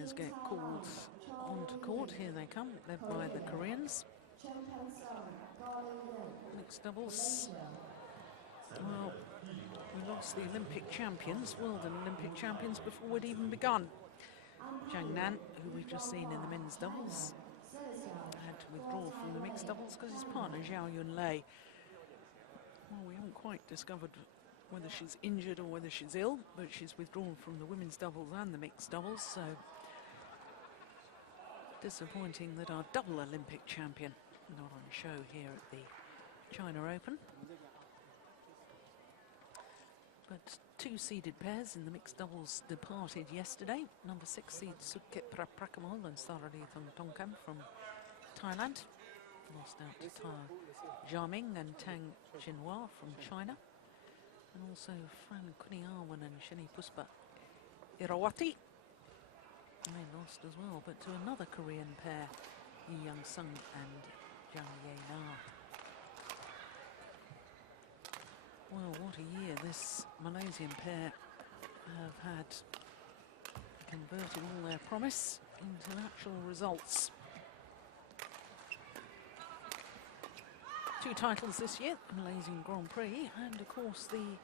players get called onto court. Here they come, led by the Koreans. Mixed doubles. Well, we lost the Olympic champions, world and Olympic champions, before we'd even begun. Zhang Nan, who we've just seen in the men's doubles, had to withdraw from the mixed doubles because his partner, Zhao Yunlei, well, we haven't quite discovered whether she's injured or whether she's ill, but she's withdrawn from the women's doubles and the mixed doubles, so disappointing that our double Olympic champion not on show here at the China Open. But two seeded pairs in the mixed doubles departed yesterday. Number 6 seed Suket Prakamol and Sarali Thongtongkam from Thailand. Lost out to Ta Jiaming and Tang Jinhua from China. And also Fran Kuniawan and Shani Puspa Irawati. And they lost as well, but to another Korean pair, Yi Young Sung and Jang Ye Na. Well, what a year this Malaysian pair have had, converted all their promise into actual results. 2 titles this year, Malaysian Grand Prix, and of course the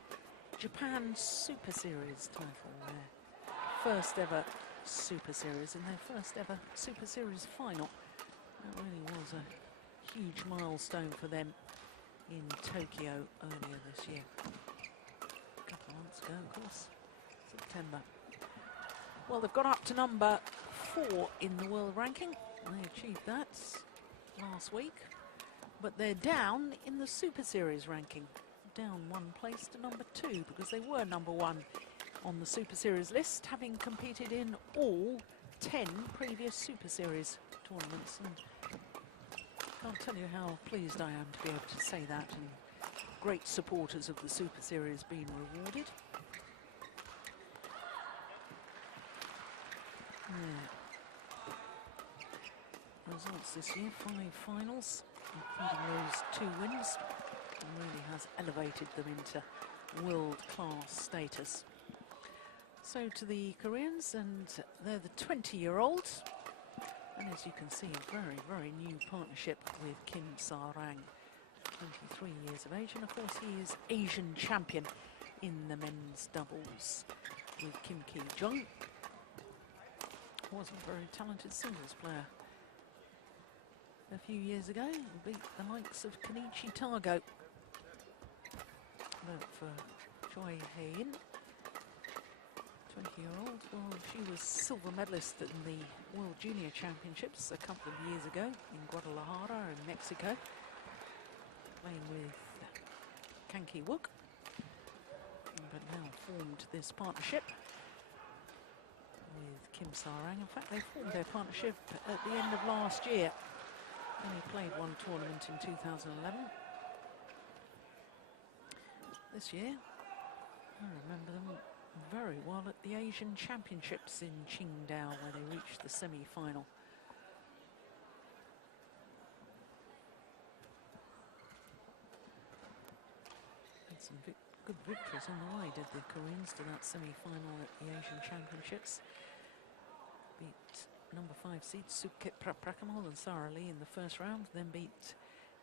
Japan Super Series title, their first ever Super Series and their first ever Super Series final. That really was a huge milestone for them in Tokyo earlier this year. A couple of months ago, of course, September. Well, they've got up to number 4 in the world ranking. They achieved that last week. But they're down in the Super Series ranking, down 1 place to number 2, because they were number 1 on the Super Series list, having competed in all 10 previous Super Series tournaments. And I can't tell you how pleased I am to be able to say that, and great supporters of the Super Series being rewarded. Yeah. Results this year, 5 finals, including those 2 wins, and really has elevated them into world-class status. So to the Koreans, and they're the 20-year-olds, and as you can see, a very, very new partnership with Kim Sa-rang, 23 years of age, and of course he is Asian champion in the men's doubles with Kim Ki-jung. Was a very talented singles player a few years ago, and beat the likes of Kenichi Tago. But for Choi Hae-in, 20-year-old, well, she was silver medalist in the World Junior Championships a couple of years ago in Guadalajara in Mexico, playing with Kang Ki-wook, but now formed this partnership with Kim Sa-rang. In fact, they formed their partnership at the end of last year. Only played 1 tournament in 2011. This year, I remember them very well at the Asian Championships in Qingdao, where they reached the semi-final. Had some good victories on the way, did the Koreans, to that semi-final at the Asian Championships. Beat number 5 seed Suket Prakamol and Sara Lee in the first round, then beat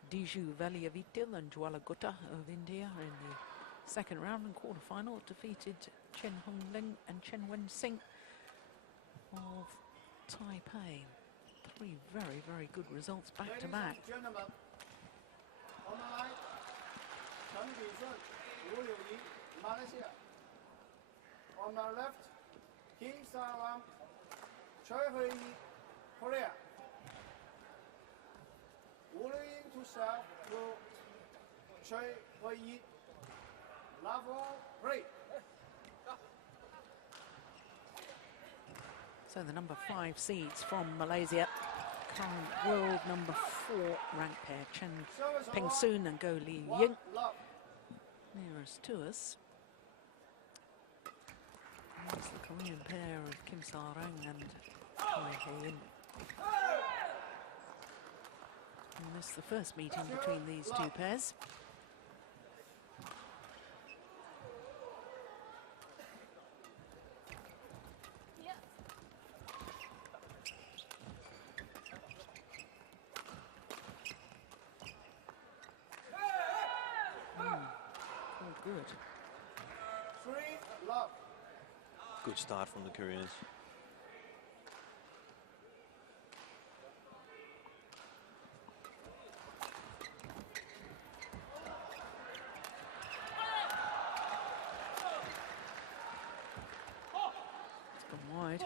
Diju Valiavitil and Jwala Gutta of India in the second round, and quarter-final defeated Chen Hongling and Chen Wen-sing of Taipei. 3 very, very good results back to back. On our left, Kim Sa-rang, Choi Hae-in, Korea. Wooling to serve to Choi Hae-in. Level 3. So the number 5 seeds from Malaysia, current world number 4 ranked pair, Peng and Go Li-Ning, nearest to us. There's the Korean pair of Kim Sa-rang and Choi Hae-in. And this is the first meeting between these 2 pairs. good. 3-love. Good start from the Koreans. It's gone wide.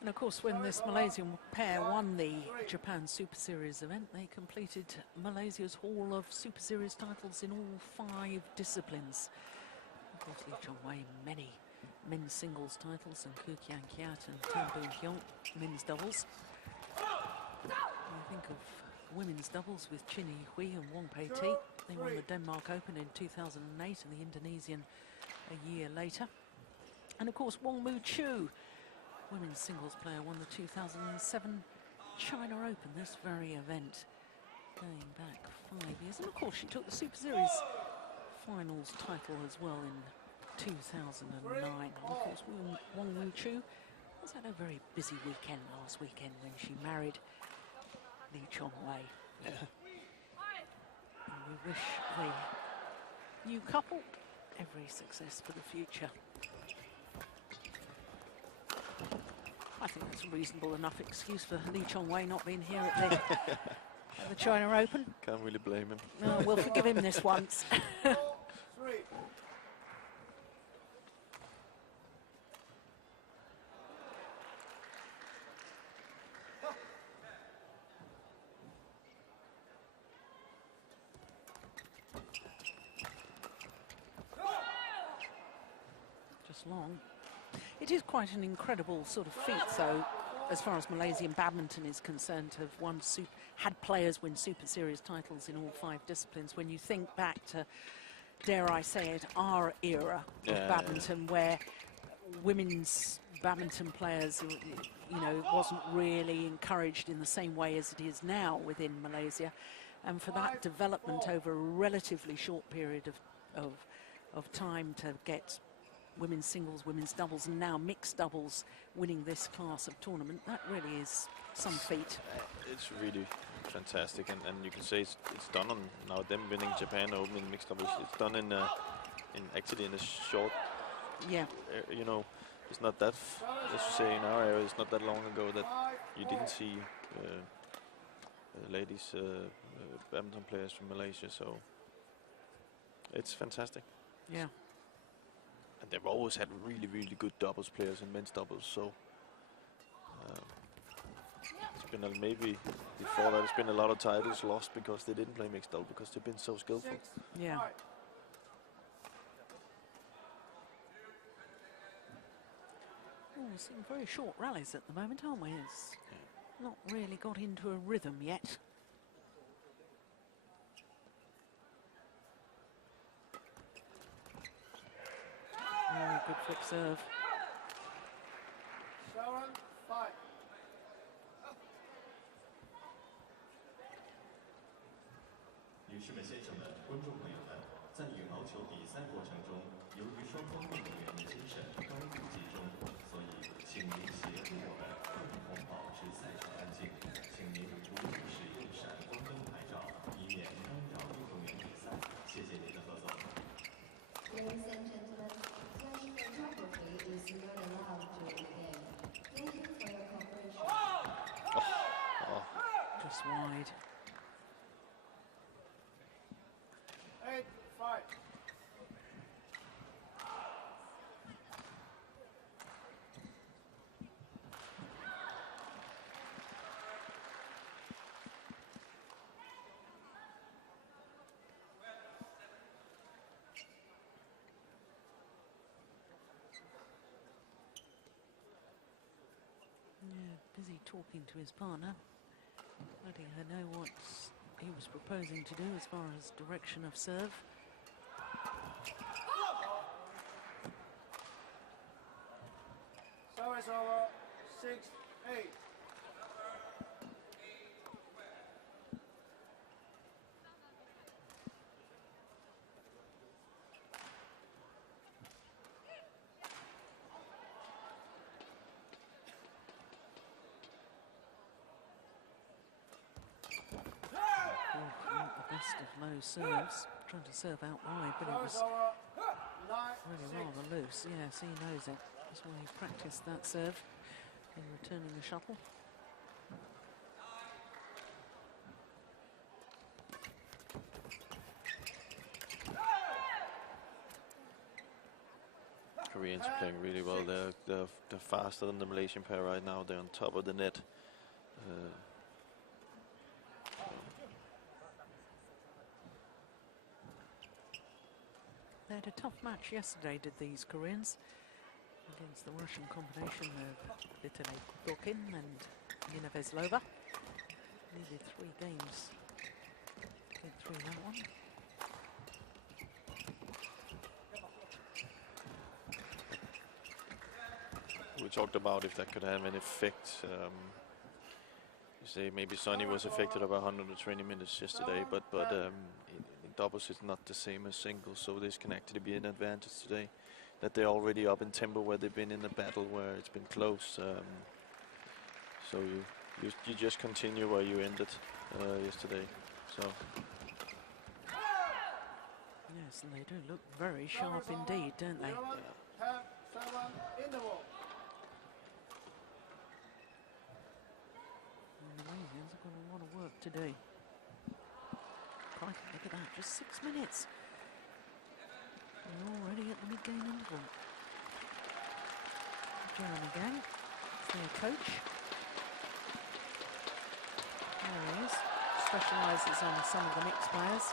And of course, when this Malaysian pair won the Japan Super Series event, they completed Malaysia's haul of Super Series titles in all 5 disciplines. Of course, Lee Chong-wei, many men's singles titles, and Koo Kian Kiat and Tan Boon Hyung, men's doubles. I think of women's doubles with Chin Yi-hui and Wong Pei-Ti. They won the Denmark Open in 2008 and the Indonesian a year later. And of course, Wong Mu-Chu, women's singles player, won the 2007 China Open, this very event, going back 5 years. And of course, she took the Super Series finals title as well in 2009. And of course, Wong Mu-Chu has had a very busy weekend last weekend when she married Lee Chong-wei. And we wish the new couple every success for the future. I think that's a reasonable enough excuse for Lee Chong-wei not being here at the China Open. Can't really blame him. No, we'll forgive him this once. 3. Just long. It is quite an incredible sort of feat, though, as far as Malaysian badminton is concerned, to have had players win Super Series titles in all 5 disciplines. When you think back to, dare I say it, our era of badminton, where women's badminton players, you know, wasn't really encouraged in the same way as it is now within Malaysia, and for that development over a relatively short period of time to get women's singles, women's doubles, and now mixed doubles winning this class of tournament, that really is some feat. It's really fantastic, and you can say it's done on now them winning Japan Open in mixed doubles. It's done in actually in a short, you know, it's not that, as you say in our area, it's not that long ago that you didn't see ladies badminton players from Malaysia, so it's fantastic. Yeah. And they've always had really, really good doubles players in men's doubles, so it's been maybe before that it's been a lot of titles lost because they didn't play mixed double because they've been so skillful. Yeah. Oh, we're seeing very short rallies at the moment, aren't we? It's not really got into a rhythm yet. Very good flip serve. 7-5. 女士们、先生们、观众朋友们，在羽毛球比赛过程中，由于双方运动员的精神高度集中，所以请您协助我们共同保持赛场安静。请您不用使用闪光灯拍照，以免干扰运动员比赛。谢谢您的合作。Ladies and gentlemen, flash photography is not allowed during the game. Thank you for your cooperation. Just wide. 8-5. Yeah, busy talking to his partner, letting her know what he was proposing to do as far as direction of serve. Service over. 6-8. Oh, not the best of low serves. Trying to serve out wide, but it was really rather loose. Yes, he knows it. That's why he practiced that serve in returning the shuttle. Koreans are playing really well. They're faster than the Malaysian pair right now. They're on top of the net. They had a tough match yesterday, did these Koreans, against the Russian combination of Vitaly Kutokin and Nina Veslova. Needed 3 games to get through that one. We talked about if that could have an effect. You say maybe Sonny was affected about 120 minutes yesterday, but in doubles it's not the same as singles, so this can actually be an advantage today. That they're already up in tempo where they've been in a battle where it's been close. So you just continue where you ended yesterday. So. Yes, and they do look very sharp indeed, don't they? Have 7 interval. And the Malaysians have got a lot of work to do. Crikey, look at that, just 6 minutes. We're already at the mid-game interval. Jeremy Gang, their coach. There he is. Specialises on some of the mixed players.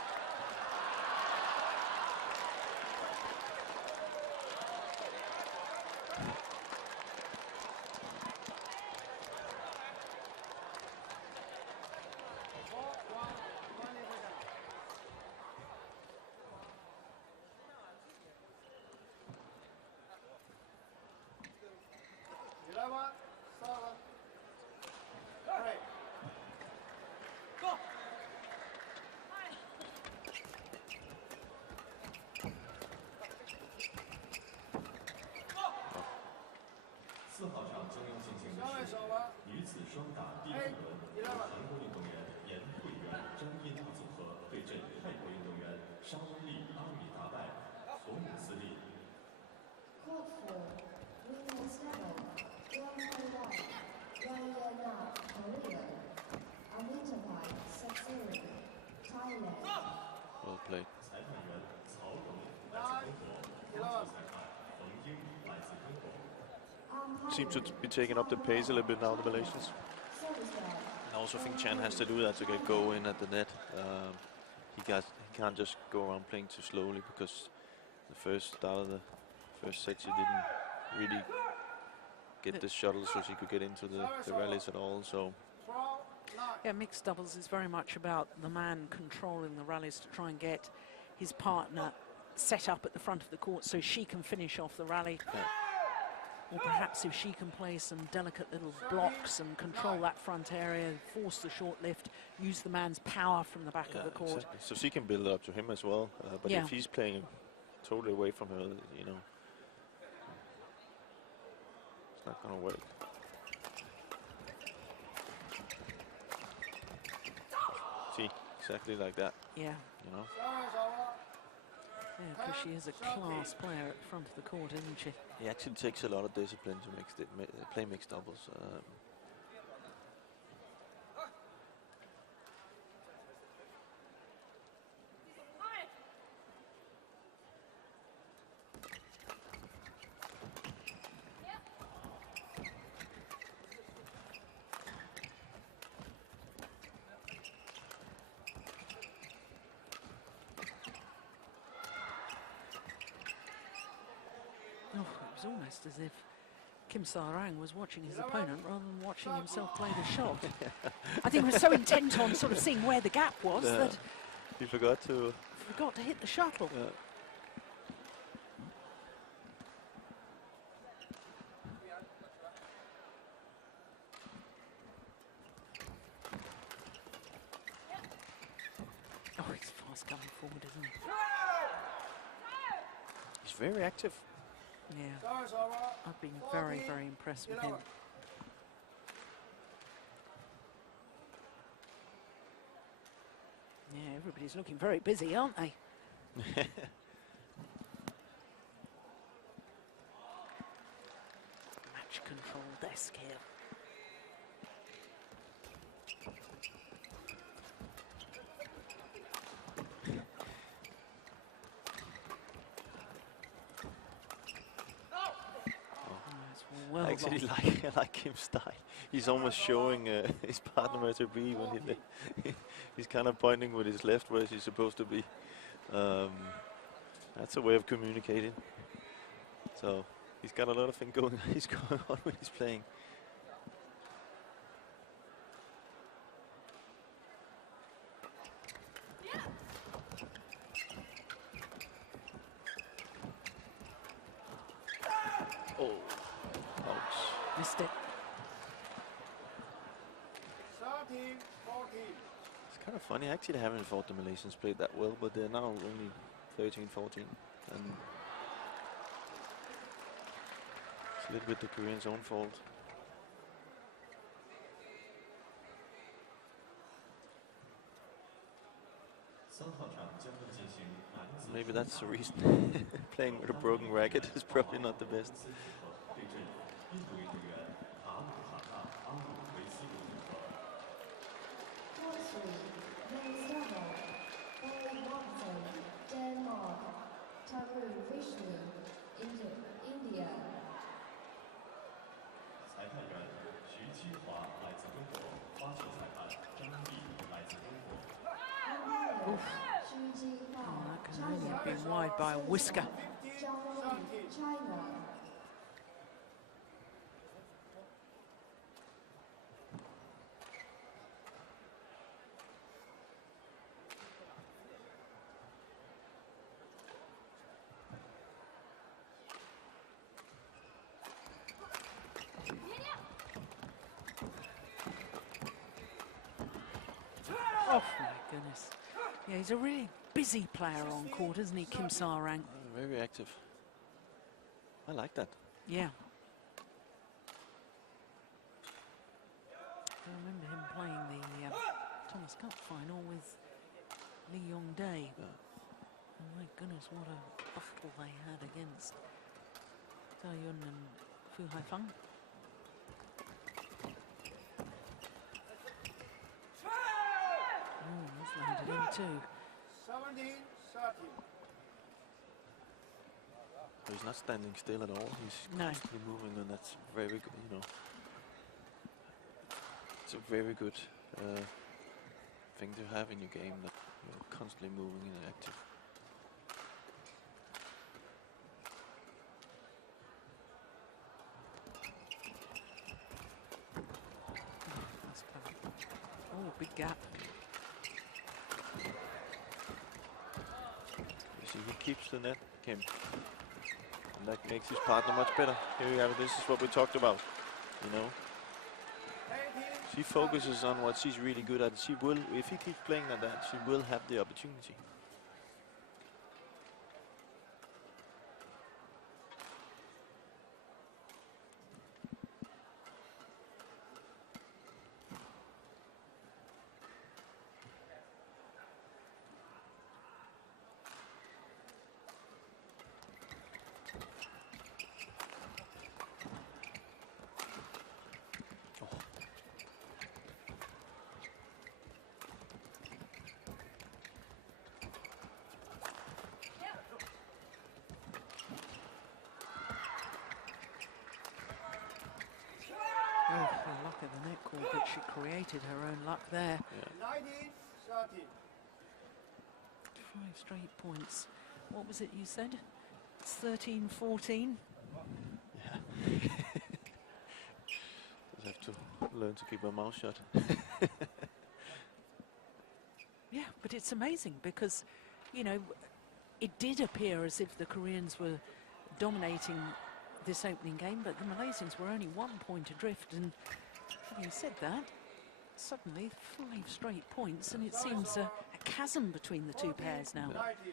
Well played. Seem to be taking up the pace a little bit now, the Malaysians. I also think Chan has to do that to get going at the net. He can't just go around playing too slowly, because the first start of the first set he didn't really get the shuttle so he could get into the rallies at all. So yeah, mixed doubles is very much about the man controlling the rallies to try and get his partner set up at the front of the court so she can finish off the rally. yeah. Or perhaps if she can play some delicate little blocks and control that front area, force the short lift, use the man's power from the back of the court. Exactly. So she can build up to him as well. But yeah. if he's playing totally away from her, you know, it's not going to work. See, exactly like that. Yeah. You know. Yeah, because she is a class player at the front of the court, isn't she? It actually takes a lot of discipline to play mixed doubles. Almost as if Kim Sa-rang was watching his opponent rather than watching himself play the shot. I think he was so intent on sort of seeing where the gap was that he forgot to hit the shuttle. Yeah. Oh, he's fast coming forward, isn't he? He's very active. Yeah, I've been very, very impressed with him. Yeah, everybody's looking very busy, aren't they? Match control desk here. Well Actually, I like him style. He's almost showing his partner where to be when he's kind of pointing with his left where he's supposed to be. That's a way of communicating. So he's got a lot of things going on when he's playing. Oh, ouch. Missed it. 13, 14. It's kind of funny. I actually haven't thought the Malaysians played that well, but they're now only 13, 14. And it's a little bit the Koreans' own fault. Maybe that's the reason. Playing with a broken racket is probably not the best. India. Oof. Oh, that can only have been wide by a whisker. 15, 13. China. Oh my goodness. Yeah, he's a really busy player on court, isn't he, Kim Sa-rang? Very active. I like that. Yeah. I remember him playing the Thomas Cup final with Li-Ning. Oh my goodness, what a battle they had against Taeyun and Fu Haifeng. Oh, he's landed in too. 17, 13. He's not standing still at all. He's No. constantly moving, and that's very good. You know, it's a very good thing to have in your game, that you're constantly moving and active. That's clever. Oh, big gap. You see, he keeps the net, Kim. And that makes his partner much better. Here we have it. This is what we talked about. You know, 18, she focuses on what she's really good at. She will, if he keeps playing like that, she will have the opportunity. Oh, the luck of the net call, but she created her own luck there. 19, 13. 5 straight points. What was it you said? It's 13, 14. Yeah. Just have to learn to keep her mouth shut. Yeah, but it's amazing because, you know, it did appear as if the Koreans were dominating this opening game, but the Malaysians were only 1 point adrift, and having said that, suddenly 5 straight points, and it seems a chasm between the two pairs now. 19.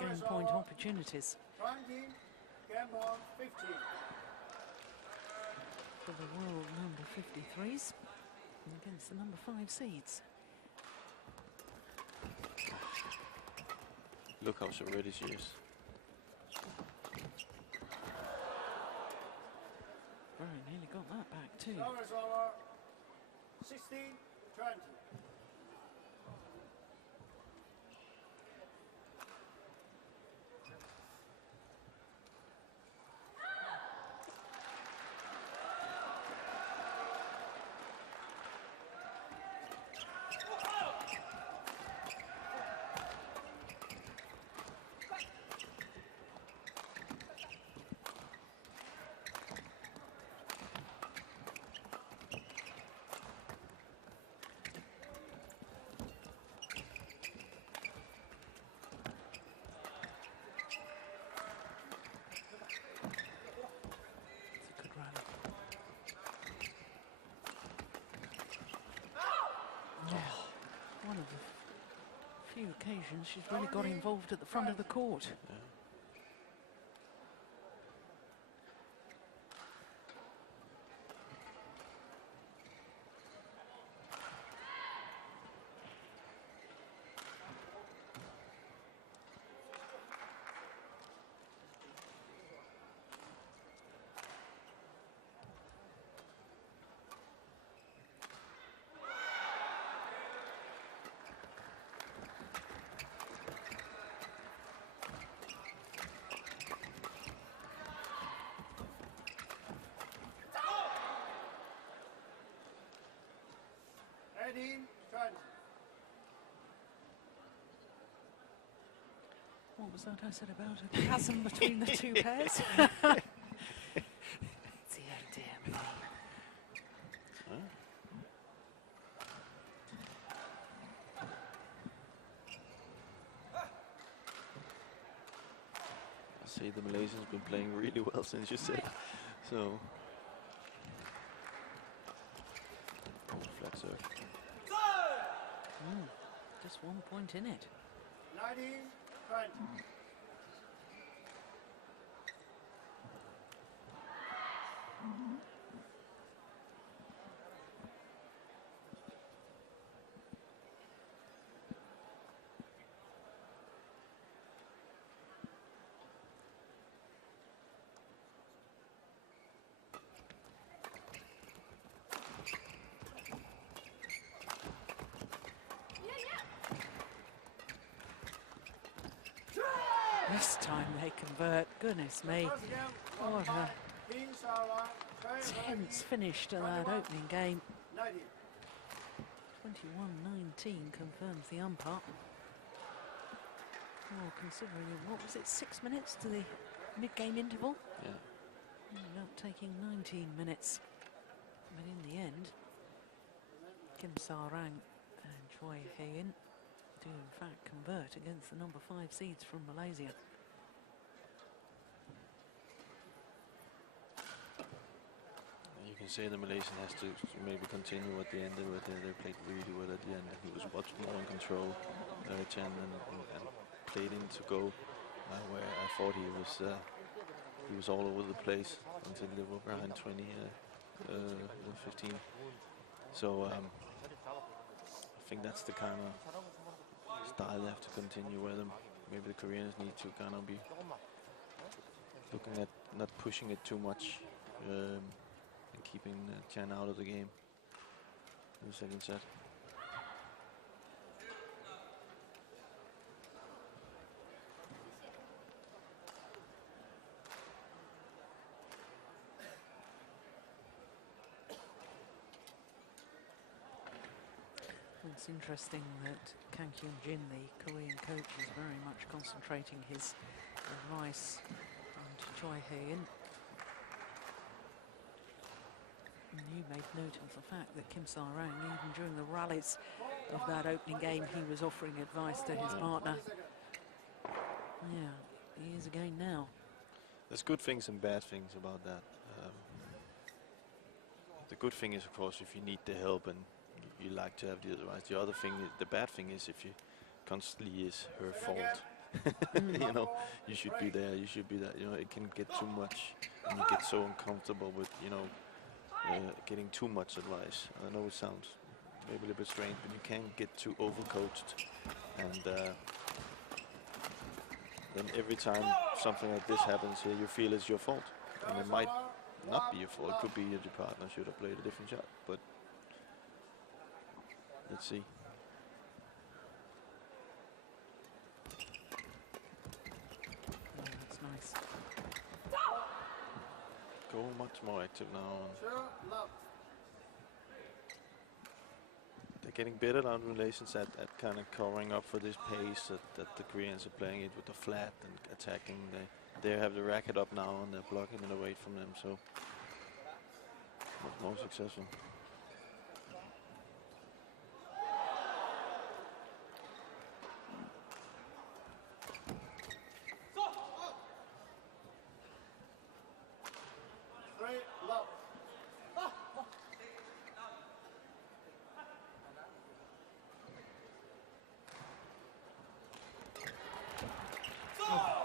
game point opportunities 20, game point 15. for the world number 53s against the number 5 seeds. Look how so ready she is. Very nearly got that back too. Service over 16, 20. It's a good rally. Yeah, one of the few occasions she's really got involved at the front of the court. Yeah. What was that I said about a chasm between the two pairs? Dear, dear me. I see the Malaysians been playing really well since you said so. Flat serve. Just 1 point in it. 19, 20. This time they convert. Goodness me. What a tense finish to that opening game. 21-19 confirms the umpire. Well, considering, what was it, 6 minutes to the mid-game interval? Yeah. Ended up taking 19 minutes. But in the end, Kim Sa-rang and Choi Hye-in do in fact convert against the number 5 seeds from Malaysia. You can say the Malaysian has to maybe continue what they ended with. They played really well at the end. He was much more in control, Chen, and played in to go where I thought he was all over the place until they were behind 20, 15. So I think that's the kind of style they have to continue with them. Maybe the Koreans need to kind of be looking at not pushing it too much and keeping Chen out of the game in the second set. It's interesting that Kang Kyung-jin, the Korean coach, is very much concentrating his advice on Choi Hye-in. And you made note of the fact that Kim Sa-rang, even during the rallies of that opening game, he was offering advice to his partner. Yeah, he is again now. There's good things and bad things about that. The good thing is, of course, if you need the help and you like to have the advice. The other thing, the bad thing is if you constantly is her fault You know, you should be there. You should be there. You know, it can get too much, and you get so uncomfortable with, you know, getting too much advice. I know it sounds maybe a little bit strange, but you can't get too overcoached, and then every time something like this happens here, you feel it's your fault, and it might not be your fault. It could be that your partner should have played a different shot, but let's see. That's nice. Go much more active now. They're getting better on relations at kind of covering up for this pace that the Koreans are playing it with the flat and attacking. They have the racket up now and they're blocking it away from them, so much more successful.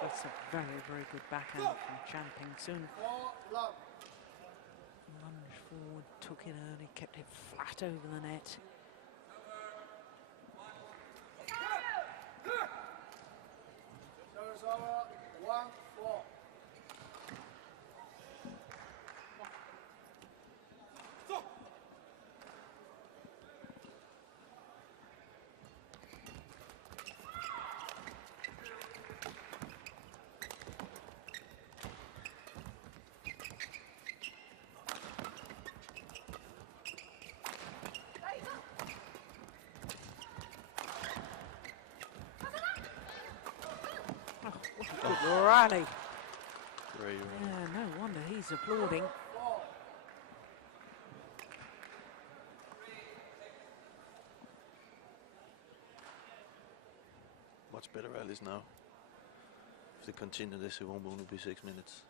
That's a very, very good backhand from Champing soon. Lunge forward, took it early, kept it flat over the net. Service over, 1-4. Good rally. Great rally. Yeah, no wonder he's applauding. Much better rallies now. If they continue this, it won't only be 6 minutes.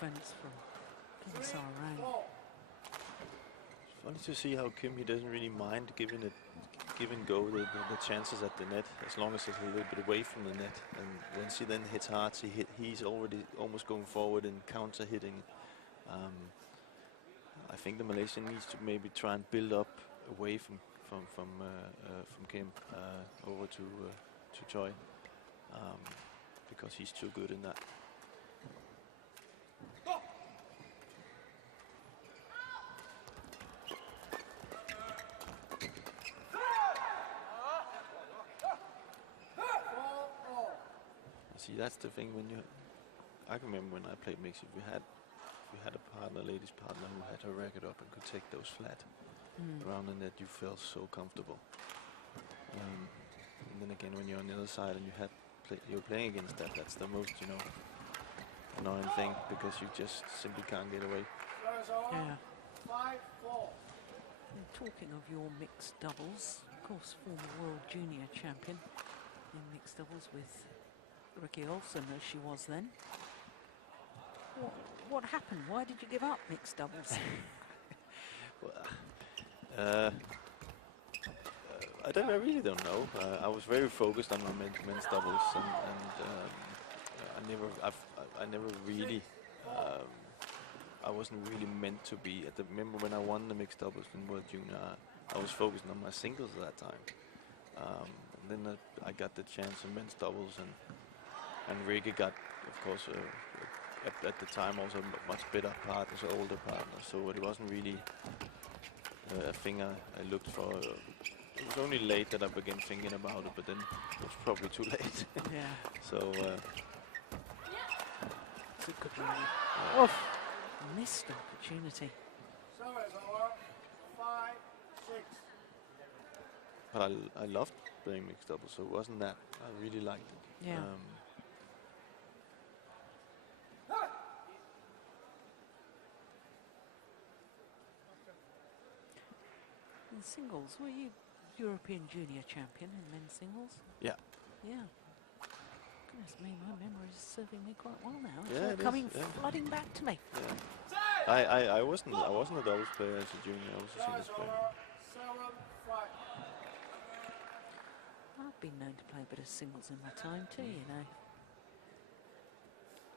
Defense from Peng. It's funny to see how Kim, he doesn't really mind giving it, give and go the chances at the net, as long as it's a little bit away from the net. And once he then hits hard, he's already almost going forward and counter hitting. I think the Malaysian needs to maybe try and build up away from Kim over to Choi, because he's too good in that. See, that's the thing when you. I can remember when I played mix. If you had a partner, ladies partner, who had her racket up and could take those flat around the net, you felt so comfortable. And then again, when you're on the other side and you're playing against that, that's the most, you know, annoying thing, because you just simply can't get away. Yeah. And talking of your mixed doubles, of course, former world junior champion in mixed doubles with Ricky Olsen, as she was then. What happened? Why did you give up mixed doubles? Well, I really don't know. I was very focused on my men's doubles, and I never really. I wasn't really meant to be. Remember when I won the mixed doubles in World Junior, I was focused on my singles at that time. And then I got the chance in men's doubles, and Ricky got, of course, at the time also much better partners, older partners. So it wasn't really a thing I looked for. It was only late that I began thinking about it, but then it was probably too late. Yeah. So. It's a good rally. Oof. Missed opportunity. Service over, 5-6. But I loved playing mixed doubles, so it wasn't that. I really liked it. Yeah. In singles, were you European junior champion in men's singles? Yeah. Yeah. Goodness me, my memory is serving me quite well now. It's Yeah, all it is, coming yeah. flooding back to me. Yeah. I wasn't a doubles player as a junior. I was a singles player. 7-5. I've been known to play a bit of singles in my time too, you know.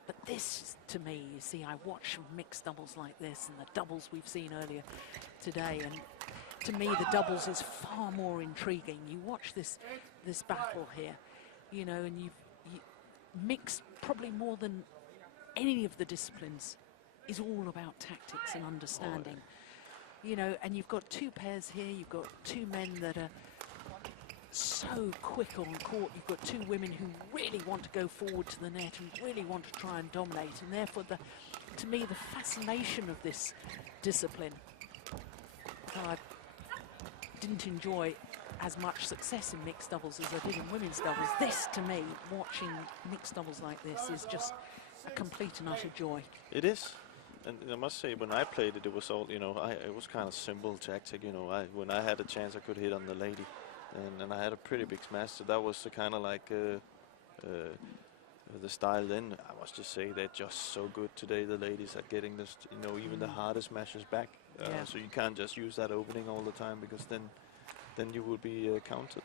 But this, to me, you see, I watch mixed doubles like this and the doubles we've seen earlier today, and to me, the doubles is far more intriguing. You watch this battle here, you know, and you mixed probably more than any of the disciplines is all about tactics and understanding. You know, and you've got two pairs here, you've got two men that are so quick on court, you've got two women who really want to go forward to the net and really want to try and dominate, and therefore, to me, the fascination of this discipline, I didn't enjoy as much success in mixed doubles as I did in women's doubles. This, to me, watching mixed doubles like this is just a complete and utter joy. It is. And I must say, when I played it, it was all, you know, it was kind of simple tactic, you know. When I had a chance, I could hit on the lady. And I had a pretty big smash, so that was the kind of like the style then. I must just say they're just so good today. The ladies are getting this, you know, even the hardest smashes back. So you can't just use that opening all the time, because then you will be counted.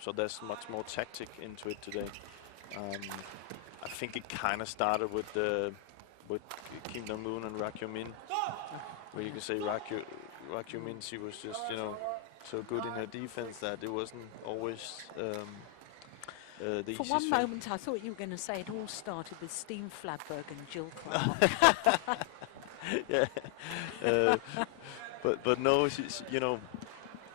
So there's much more tactic into it today. I think it kind of started with Kim Dong-moon and Rak Yeomin, where you can say Rak Yeomin, she was just, you know, so good in her defense that it wasn't always the For easiest one thing. moment, I thought you were going to say it all started with Steen Fladberg and Jill Clark. Yeah, but no, she, you know,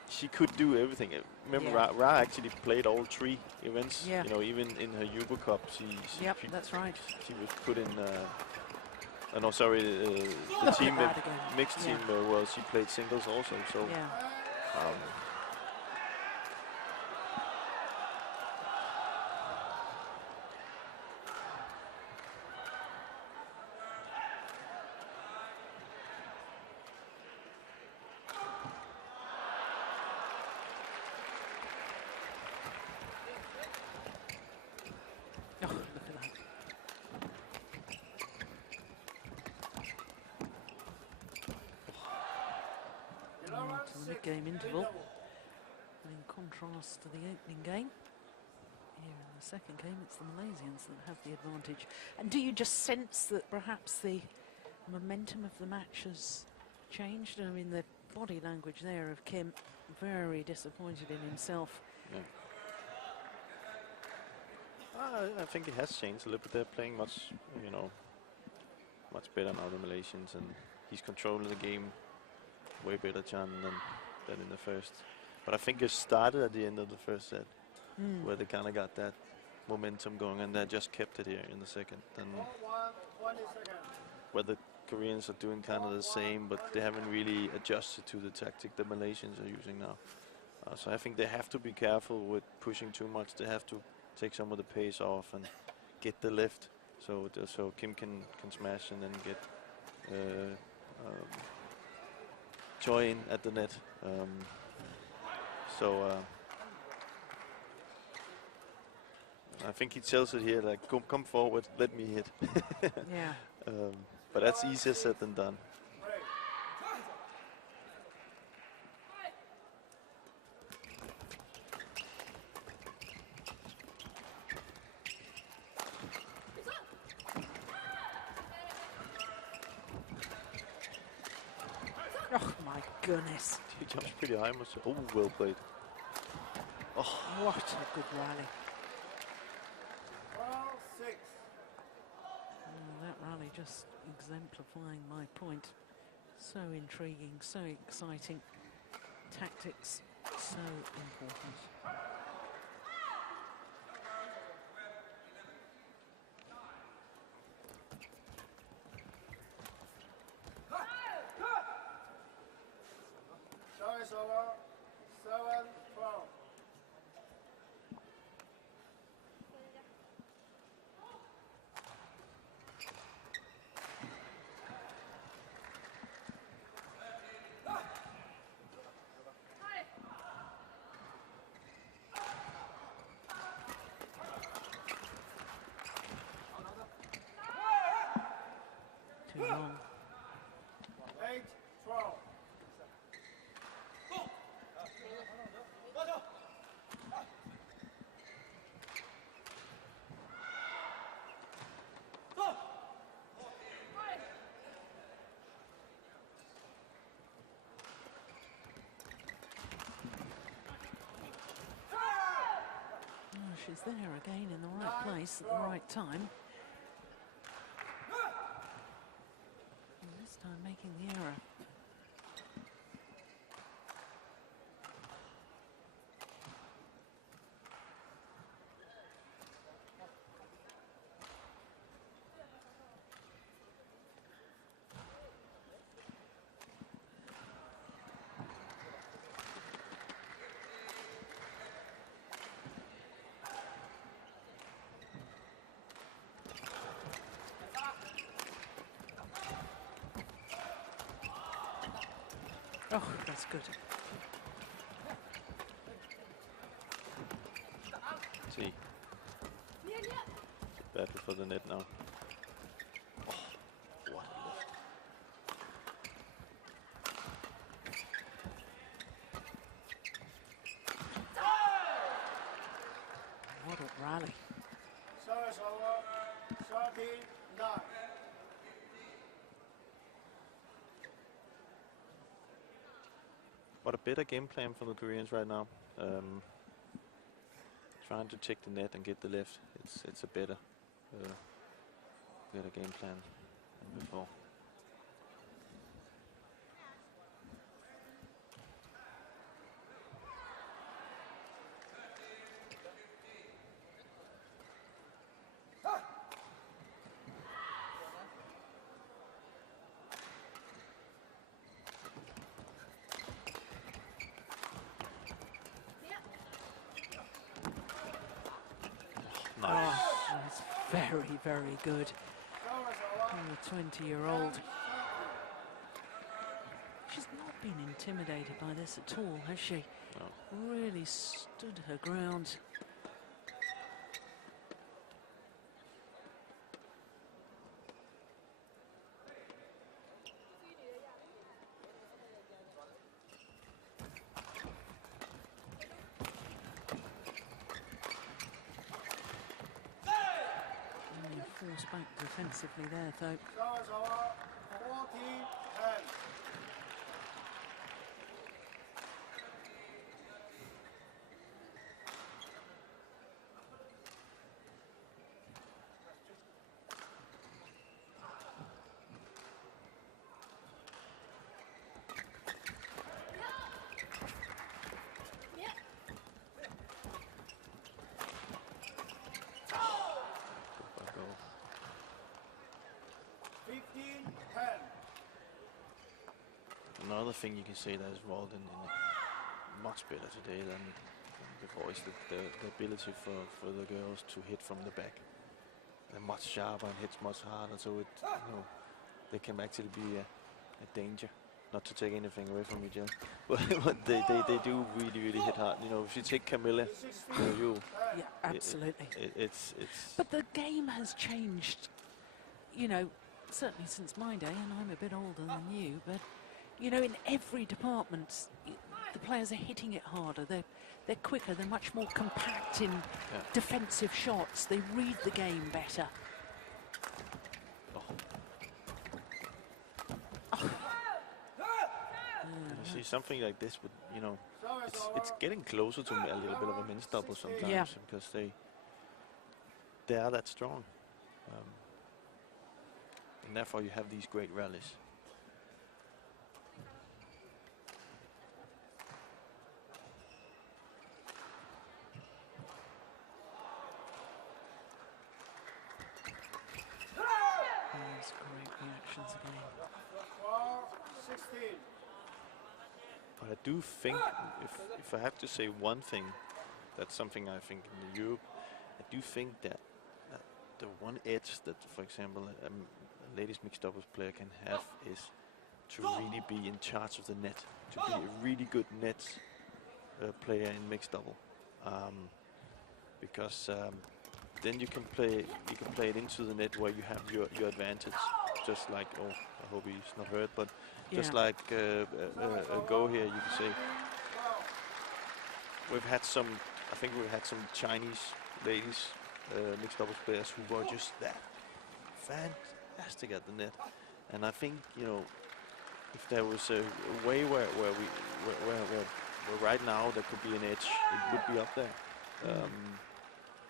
she could do everything. Remember, Ra actually played all 3 events. Yeah. You know, even in her Yuba Cup, she That's right. she was put in. No, sorry, the team, mixed team. Well, she played singles also. So. Yeah. Oh, look at that. To the mid-game interval. And in contrast to the opening game, here in the second game, it's the Malaysians that have the advantage. And do you just sense that perhaps the momentum of the match has changed? I mean, the body language there of Kim, very disappointed in himself. Yeah. I think it has changed a little bit. They're playing much, you know, much better now, the Malaysians, and he's controlling the game way better, Chan, than in the first. But I think it started at the end of the first set, where they kind of got that momentum going, and they just kept it here in the second. And where the Koreans are doing kind of the same, but they haven't really adjusted to the tactic the Malaysians are using now. So I think they have to be careful with pushing too much. They have to take some of the pace off and get the lift, so Kim can smash and then get Choi in at the net. I think he tells it here, like, come forward, let me hit. Yeah. But that's easier said than done. Oh my goodness. He jumps pretty high, must say. Oh, well played. Oh, what a good rally. 12-6. That rally just exemplifying my point. So intriguing, so exciting. Tactics, so important. Service over. 7-12. 12. Oh, she's there again in the right place at the right time. And this time making the error. Oh, that's good. See. Battle for the net now. Oh, what a lift. What a rally. Service over. 39. What a better game plan from the Koreans right now. Trying to check the net and get the left. It's a better game plan than before. Nice. Oh, that's very, very good. Oh, 20-year-old. She's not been intimidated by this at all, has she? No. Really stood her ground. Force back defensively there, though. Service over. 14-10. Another thing you can say that is Walden in much better today than before is the ability for the girls to hit from the back. They're much sharper and hits much harder, so it, they can actually be a danger. Not to take anything away from you, Jill, but they do really hit hard. You know, if you take Camilla, Yeah, absolutely. It's. But the game has changed, you know, certainly since my day, and I'm a bit older than you, but, you know, in every department, the players are hitting it harder. They're quicker. They're much more compact in defensive shots. They read the game better. You see something like this, but you know, it's getting closer to a little bit of a men's double sometimes, Yeah. because they are that strong, and therefore you have these great rallies. There's great reactions again. 16. But I do think, if I have to say one thing, that's something I think in Europe, I do think that the one edge that, for example, a ladies mixed doubles player can have is to really be in charge of the net, to be a really good net player in mixed double, because then you can play it into the net where you have your advantage, just like hope he's not hurt, but just Yeah. like a go here, you can say. We've had some, I think we've had some Chinese ladies, mixed doubles players who were just that fantastic at the net. And I think, you know, if there was a way where right now there could be an edge, it would be up there.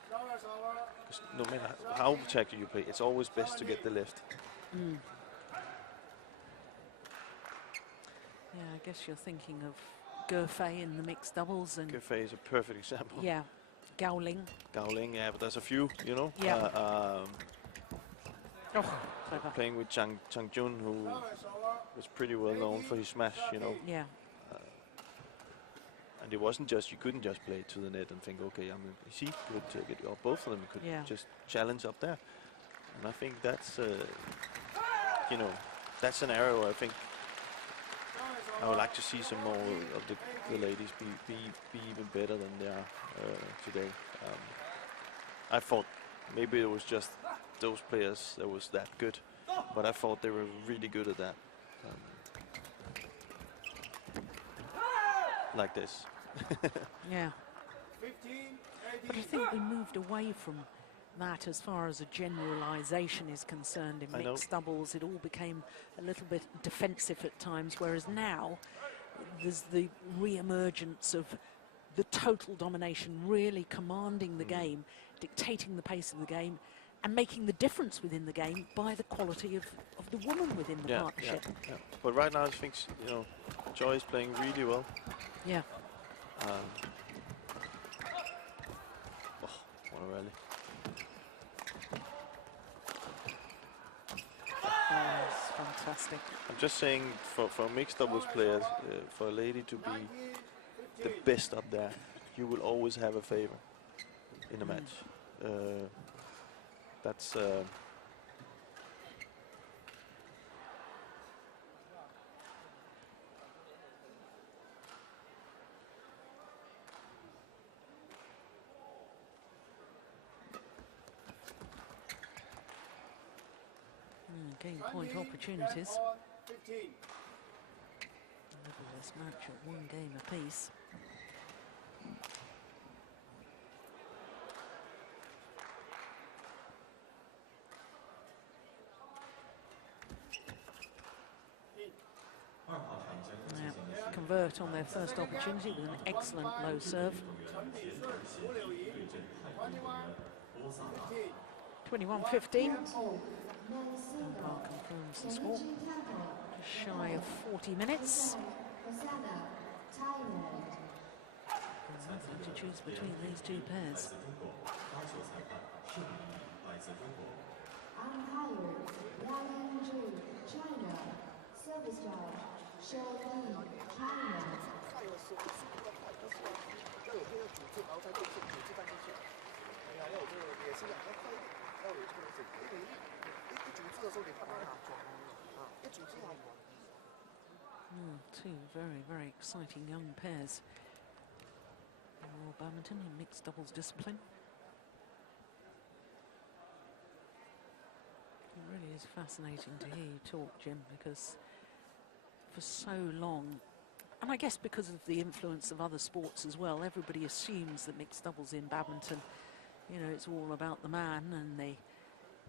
'Cause no matter how protected you play, it's always best to get the left. Yeah, I guess you're thinking of Gefei in the mixed doubles, and Gefei is a perfect example. yeah, Gao Ling. Yeah, but there's a few, you know. Yeah. Clever. Playing with Chang Jun, who was pretty well known for his smash, you know. Yeah. And it wasn't just, you couldn't just play to the net and think, okay, is he good to get, or both of them could just challenge up there. And I think that's, you know, that's an area where I think I would like to see some more of the ladies be even better than they are today. I thought maybe it was just those players that was that good, but I thought they were really good at that. Like this. Yeah. But I think we moved away from that as far as a generalisation is concerned in mixed doubles. It all became a little bit defensive at times, whereas now there's the re-emergence of the total domination, really commanding the game, dictating the pace of the game, and making the difference within the game by the quality of the woman within the partnership. Yeah. But right now I think, you know, Choi is playing really well. Yeah. What a rally. That's fantastic. I'm just saying, for mixed doubles players, for a lady to be the best up there, you will always have a favor in a match. That's game point opportunities. This match at 1 game apiece. Convert on their first opportunity with an excellent low serve. 21-15. Umpire confirms the score. Just shy of 40 minutes. Nothing to choose between these two pairs. Umpire, Li-Ning, China. Service charge, Choi, China. 2 very, very exciting young pairs in World Badminton in mixed doubles discipline. It really is fascinating to hear you talk, Jim, because for so long, and I guess because of the influence of other sports as well, everybody assumes that mixed doubles in badminton, you know, it's all about the man and the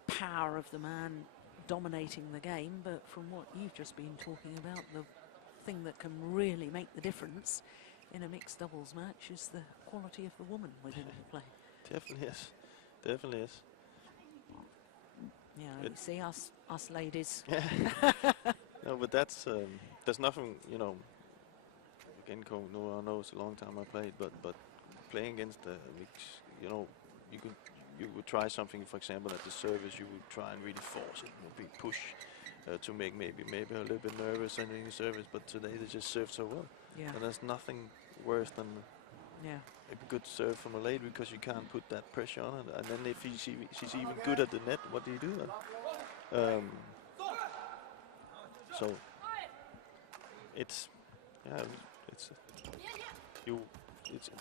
power of the man dominating the game. But from what you've just been talking about, the thing that can really make the difference in a mixed doubles match is the quality of the woman within the play. definitely is. Definitely is. Yeah, you see us ladies. No, but that's there's nothing, you know. Again, no, I know it's a long time I played, but playing against the you know, you would try something, for example, at the service, you would try and really force it, maybe push to make maybe a little bit nervous ending the service. But today they just served so well, and there's nothing worse than a good serve from a lady, because you can't put that pressure on it. And then if she's even good at the net, what do you do then? So it's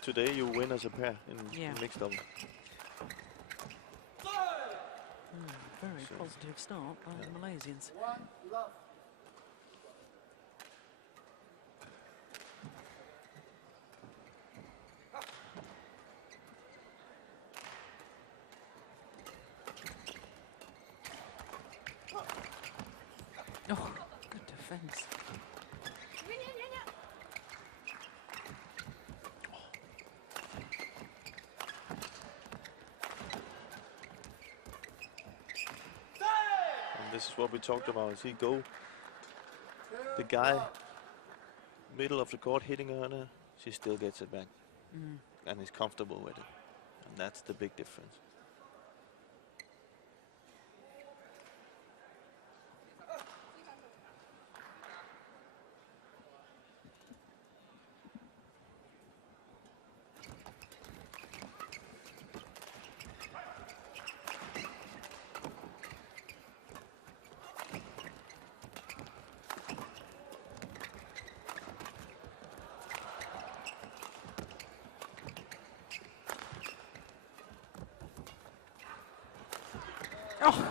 today you win as a pair in mixed double. Very positive start by the Malaysians. 1 love. Peng's. And this is what we talked about. Is he go the guy middle of the court hitting her, she still gets it back, and is comfortable with it, and that's the big difference. Oh! Oh,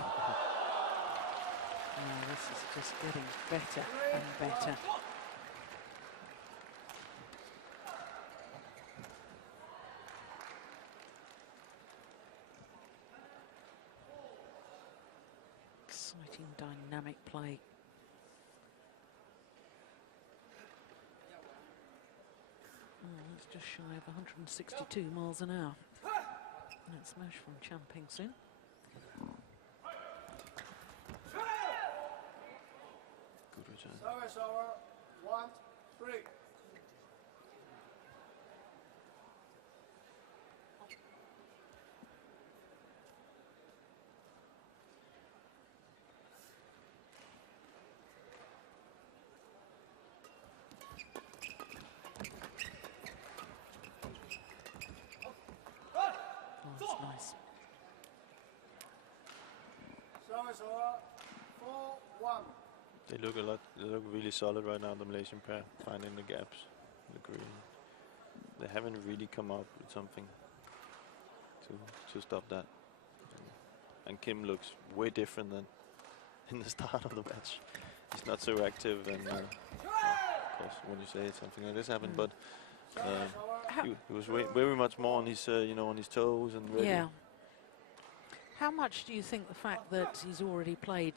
this is just getting better and better. Exciting, dynamic play. Oh, it's just shy of 162 miles an hour. Let's smash from Peng soon. Good return. Service over, 1-3. Oh, that's nice. Service over, 4-1. They look really solid right now, the Malaysian pair, finding the gaps, the green. They haven't really come up with something to stop that. And Kim looks way different than in the start of the match. He's not so active, and of course, when you say something like this happened, but he was very much more on his, on his toes and ready. Yeah. How much do you think the fact that he's already played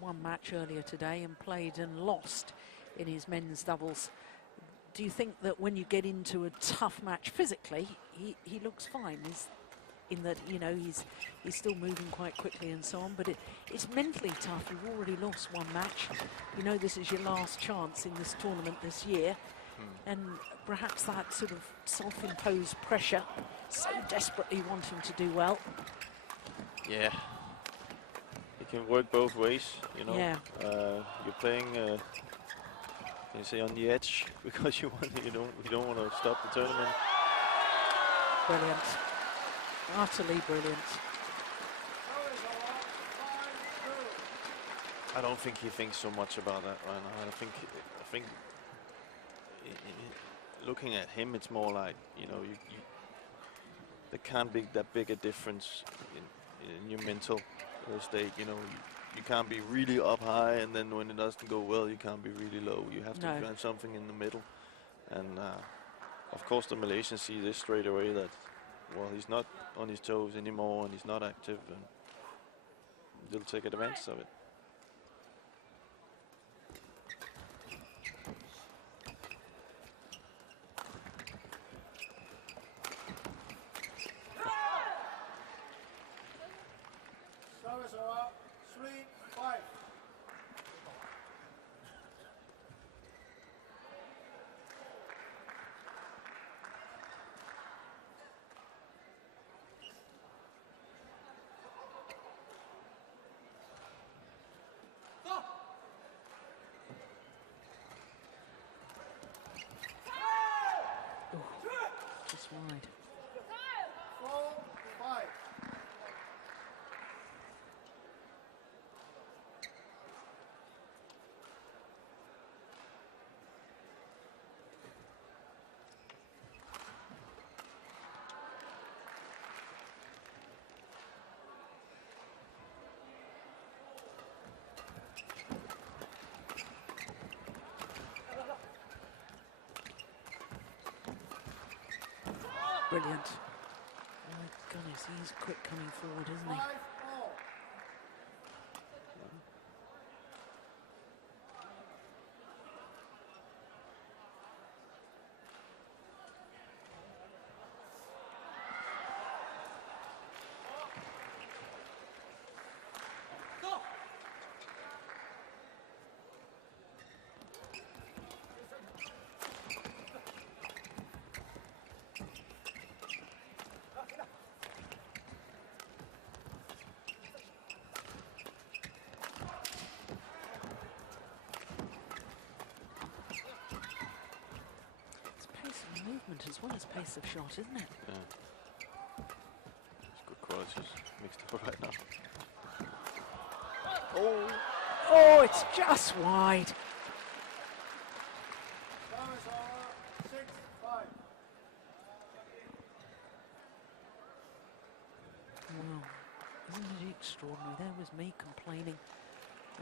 one match earlier today and played and lost in his men's doubles, do you think that when you get into a tough match physically, he looks fine? In that, he's still moving quite quickly and so on, but it's mentally tough. You've already lost one match. This is your last chance in this tournament this year, and perhaps that sort of self-imposed pressure, so desperately wanting to do well. Yeah. It can work both ways, Yeah. You're playing, can you say, on the edge because you don't want to stop the tournament. Brilliant. Utterly brilliant. I don't think he thinks so much about that right now. I think looking at him, it's more like, there can't be that big a difference in your mental state. You can't be really up high, and then when it doesn't go well, you can't be really low. You have to find something in the middle. And of course, the Malaysians see this straight away, that, well, he's not on his toes anymore, and he's not active, and they'll take advantage of it. Service over, 3-5. Just wide. 4-5. Brilliant. My goodness, he's quick coming forward, isn't he? 5-4. movement as well as pace of shot, isn't it? Yeah. It's good qualities mixed up right now. Oh! Oh, it's just wide. Service over, 6-5. Wow, isn't it extraordinary? There was me complaining.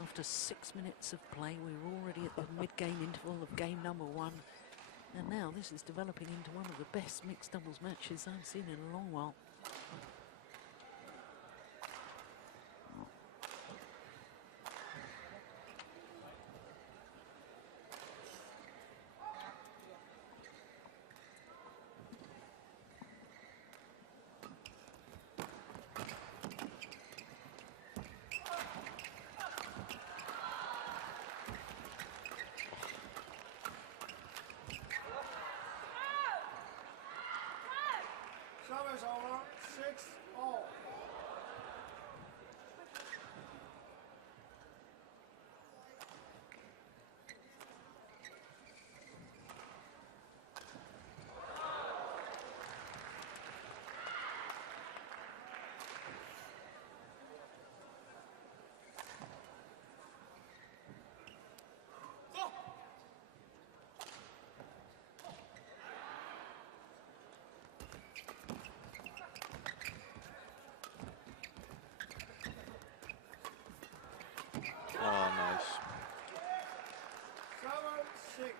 After 6 minutes of play, we were already at the mid-game interval of game number 1. And now this is developing into one of the best mixed doubles matches I've seen in a long while. Service over, 6-all. Oh, nice. 7-6.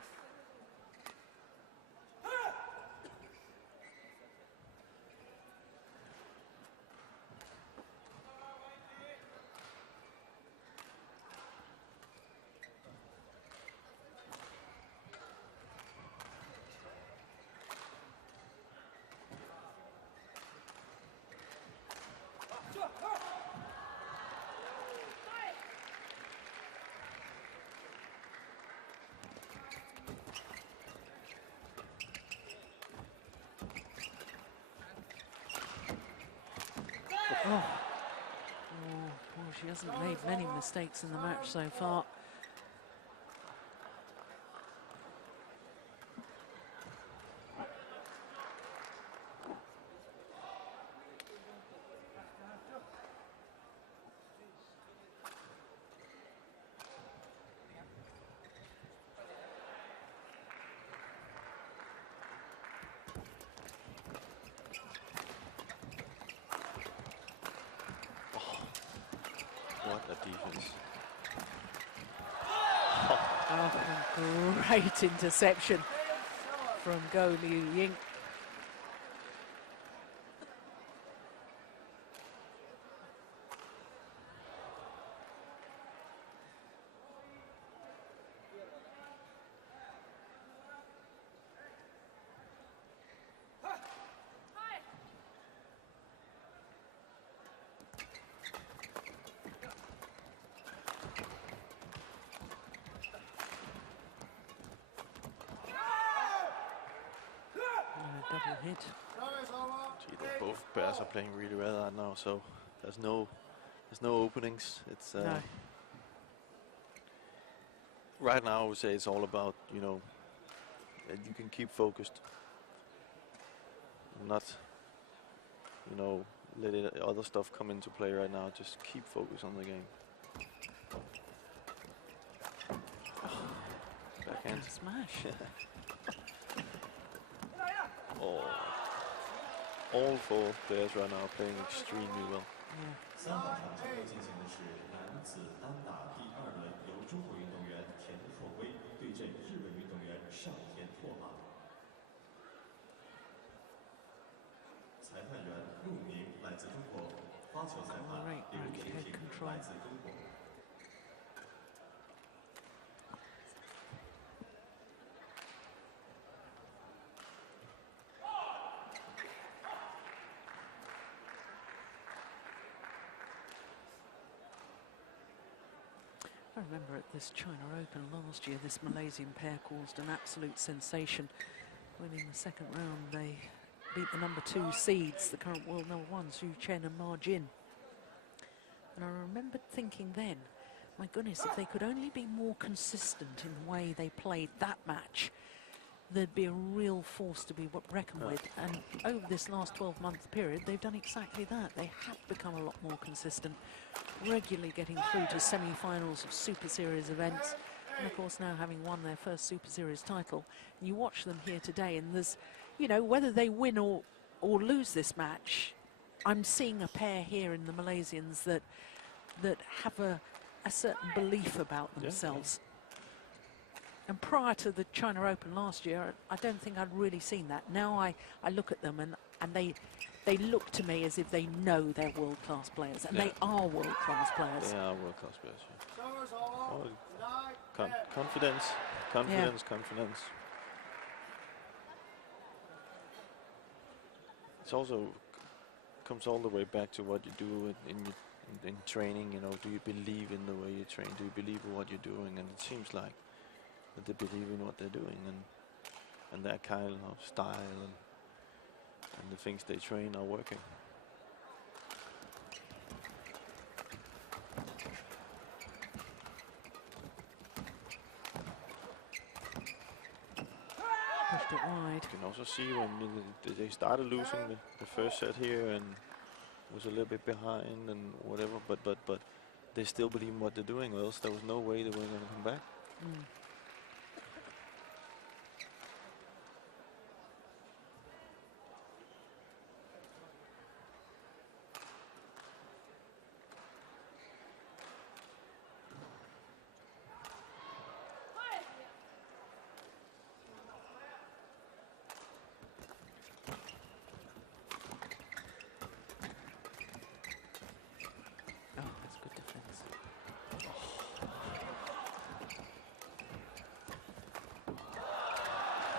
Oh. Oh, well, she hasn't made many mistakes in the match so far. What a defense. Oh, great interception from Li-Ning. Double hit. Service over, Gee, both pairs are playing really well right now, so there's no openings. It's No. right now I would say it's all about, you know, that you can keep focused, not, you know, let other stuff come into play right now. Just keep focus on the game. Backhand. Smash. Oh. All four players right now are playing extremely well. Yeah. 3场场最后进行的是男子单打第2轮，由中国运动员田拓威对阵日本运动员上田拓马。裁判员陆明来自中国，发球裁判刘婷婷来自中国。 I remember at this China Open last year, this Malaysian pair caused an absolute sensation. When in the second round they beat the number 2 seeds, the current world number 1, Zhu Chen and Ma Jin. And I remembered thinking then, my goodness, if they could only be more consistent in the way they played that match, there'd be a real force to be reckoned with. And over this last 12-month period, they've done exactly that. They have become a lot more consistent, regularly getting through to semi-finals of Super Series events. And of course, now having won their first Super Series title, you watch them here today, and there's, you know, whether they win or lose this match, I'm seeing a pair here in the Malaysians that have a certain belief about themselves. And prior to the China Open last year, I don't think I'd really seen that. Now I look at them and they look to me as if they know they're world-class players, and they are world-class players. They are world-class players. Service over. Oh, confidence, confidence, confidence. It's also comes all the way back to what you do in training. You know, do you believe in the way you train? Do you believe in what you're doing? And it seems like that they believe in what they're doing, and that kind of style and the things they train are working. Pushed it wide. You can also see when they started losing the first set here and was a little bit behind and whatever, but they still believe in what they're doing, or else there was no way they were going to come back.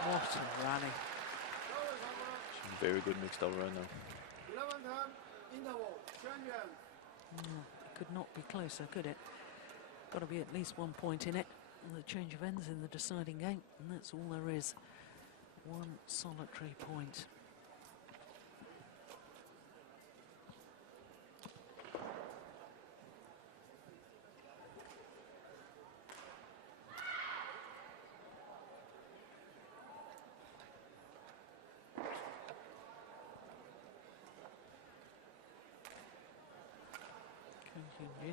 What a rally. Very good mixed double right now. 11-10 interval. Champion. It could not be closer, could it? Got to be at least 1 point in it. The change of ends in the deciding game, and that's all there is. One solitary point. Ying.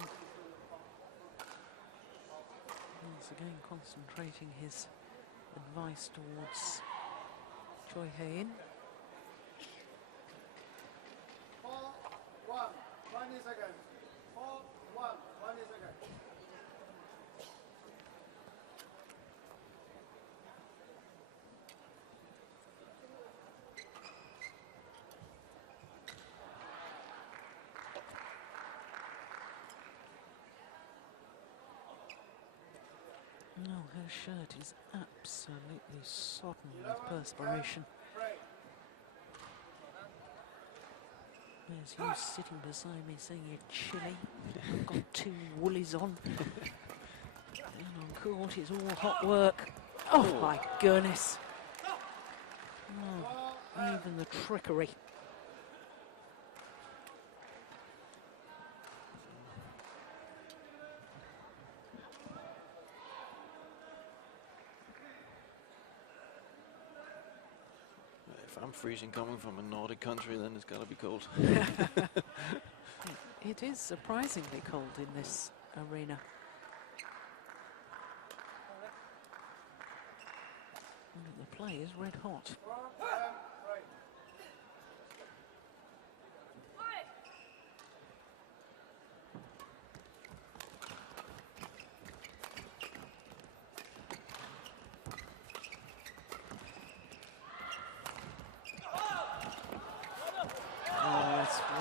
Once again concentrating his advice towards Choi. 4-1, 20 seconds. 4-1, 20 seconds. No, her shirt is absolutely sodden with perspiration. There's you sitting beside me saying you're chilly. I've got 2 woolies on. And on court, it's all hot work. Oh my goodness. Oh, even the trickery. If I'm freezing coming from a Nordic country, then it's got to be cold. It is surprisingly cold in this arena. And the play is red hot.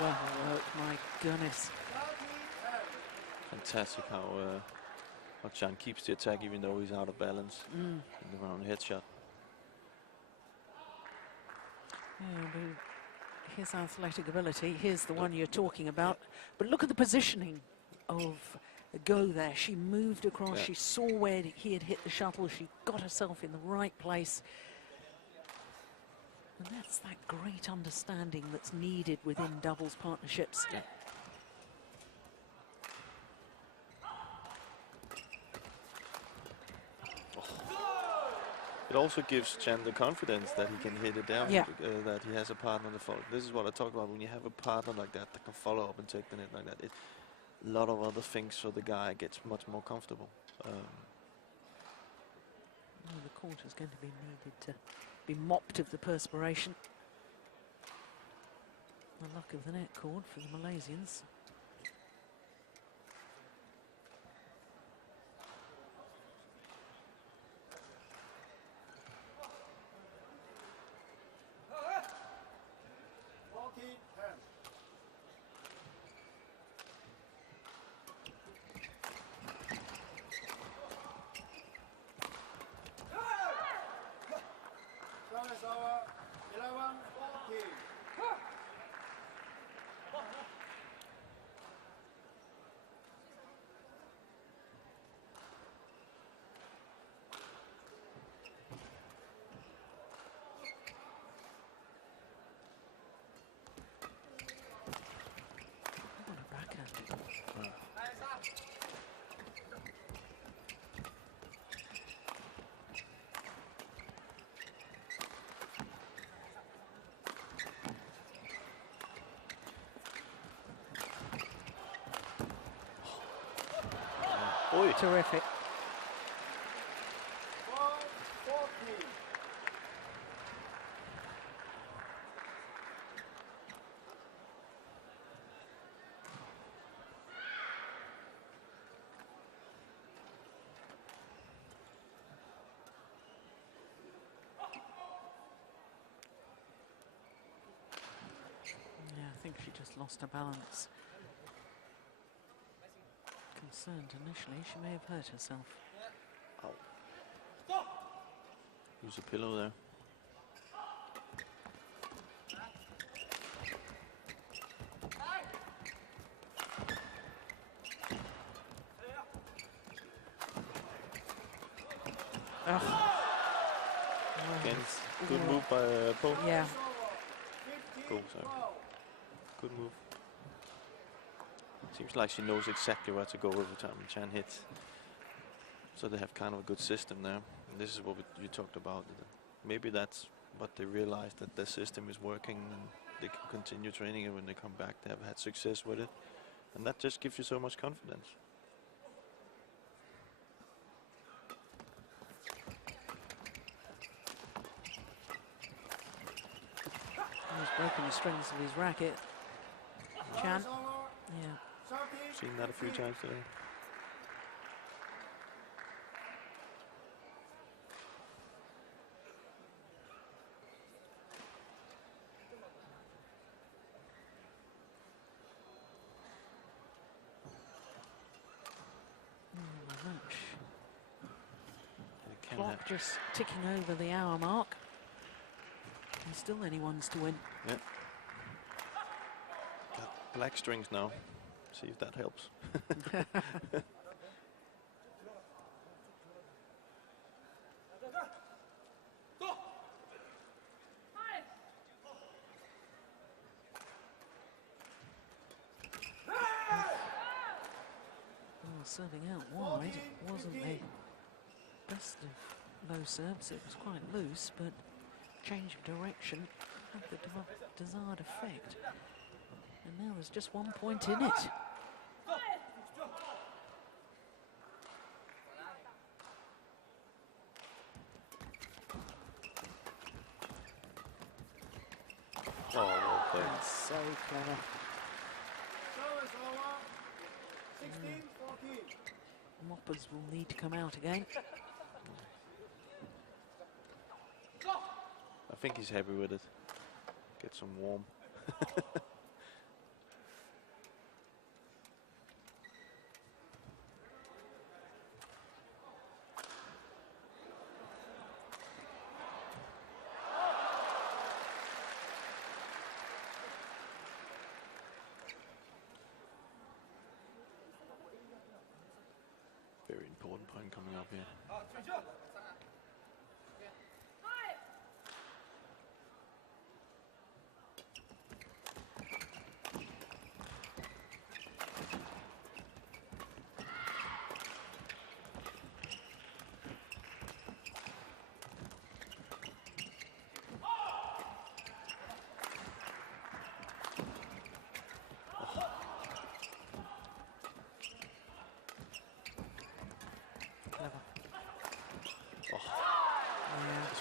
Well worked, my goodness. Fantastic how Chan keeps the attack even though he's out of balance in the round headshot. Yeah, but his athletic ability, here's the one you're talking about. But look at the positioning of Go there. She moved across, she saw where he had hit the shuttle, she got herself in the right place. And that's that great understanding that's needed within doubles partnerships. Yeah. It also gives Chan the confidence that he can hit it down, Yeah. that he has a partner to follow. This is what I talk about, when you have a partner like that that can follow up and take the net like that. A lot of other things for the guy gets much more comfortable. The court is going to be needed to be mopped of the perspiration. The luck of the net cord for the Malaysians. Oi. Terrific. Yeah, I think she just lost her balance. Concerned initially, she may have hurt herself. Use a pillow there. Again, good move by Peng. Yeah. Go, sorry. Good move. Seems like she knows exactly where to go every time Chan hits. So they have kind of a good system there. And this is what you talked about. Maybe that's what they realized, that their system is working and they can continue training it when they come back. They have had success with it. And that just gives you so much confidence. He's broken the strings of his racket. Chan. Yeah. Seen that a few times today. Clock just ticking over the hour mark. There's still anyone's to win. Yeah. Got black strings now. See if that helps. Serving out wide, it wasn't the best of low serves. It was quite loose, but change of direction had the desired effect. And now there's just 1 point in it. Oh, well played. That's so clever. Moppers will need to come out again. I think he's happy with it. Get some warm. Very important point coming up here.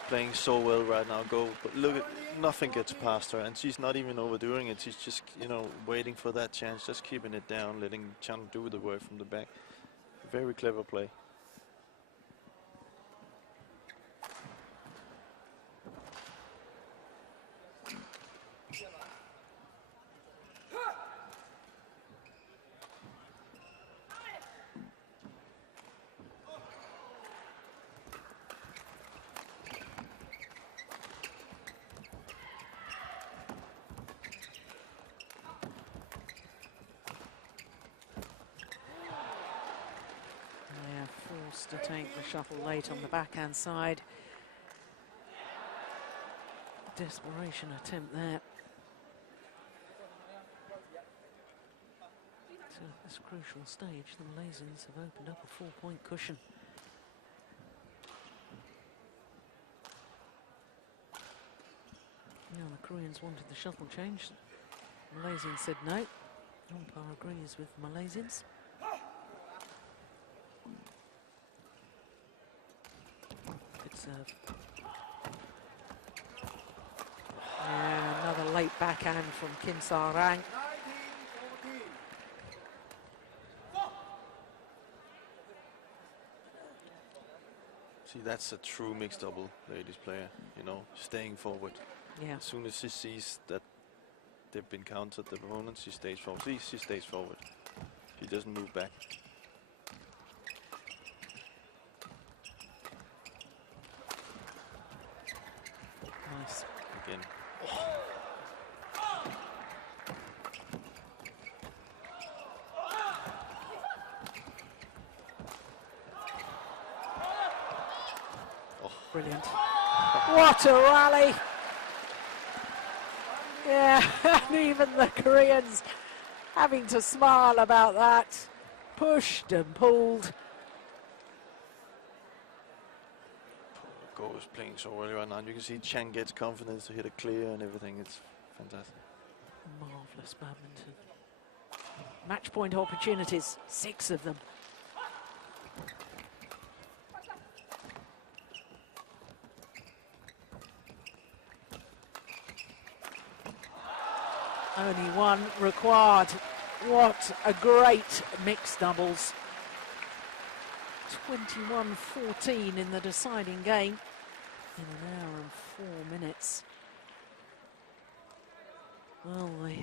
playing so well right now. But look, nothing gets past her, and she's not even overdoing it. She's just, you know, waiting for that chance, just keeping it down, letting Chan do the work from the back. Very clever play. To take the shuttle late on the backhand side. Desperation attempt there. So at this crucial stage, the Malaysians have opened up a 4-point cushion. Now the Koreans wanted the shuttle change. Malaysians said no. Umpire agrees with Malaysians. Serve. Yeah, another late backhand from Kim Sa-rang. See, that's a true mixed double ladies player, you know, staying forward. Yeah. As soon as she sees that they've been countered, the opponent, she stays forward. See, she stays forward. She doesn't move back. Nice. Again. Oh. Brilliant. What a rally. Yeah, and even the Koreans having to smile about that. Pushed and pulled. Go is playing so well right now. You can see Chang gets confidence to hit a clear and everything. It's fantastic. Marvellous badminton. Match point opportunities, 6 of them. Only one required. What a great mixed doubles. 21-14 in the deciding game in 1 hour and 4 minutes. Well, the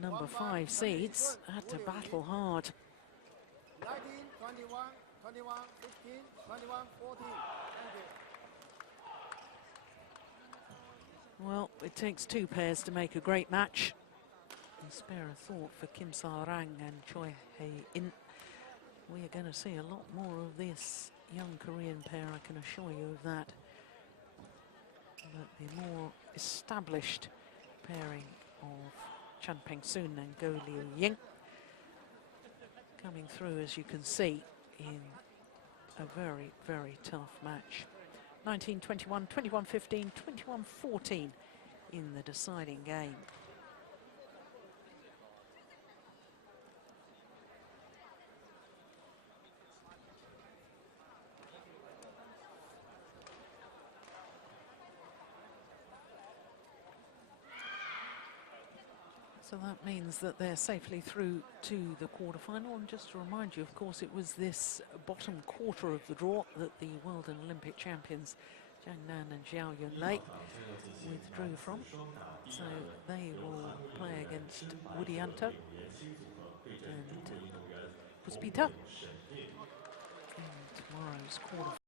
number 5 seeds had to battle hard. 19, 21, 21, 15, 21, 14. Well, it takes 2 pairs to make a great match. And spare a thought for Kim Sa-rang and Choi Ying. We are going to see a lot more of this young Korean pair, I can assure you of that. But the more established pairing of Chan Peng-soon and Go Li-Ning coming through, as you can see, in a very, very tough match. 19-21, 21-15, 21-14 in the deciding game. So that means that they're safely through to the quarterfinal. And just to remind you, of course, it was this bottom quarter of the draw that the World and Olympic champions Zhang Nan and Xiao Yunlei withdrew from. So they will play against Widianto and Puspita in tomorrow's quarterfinal.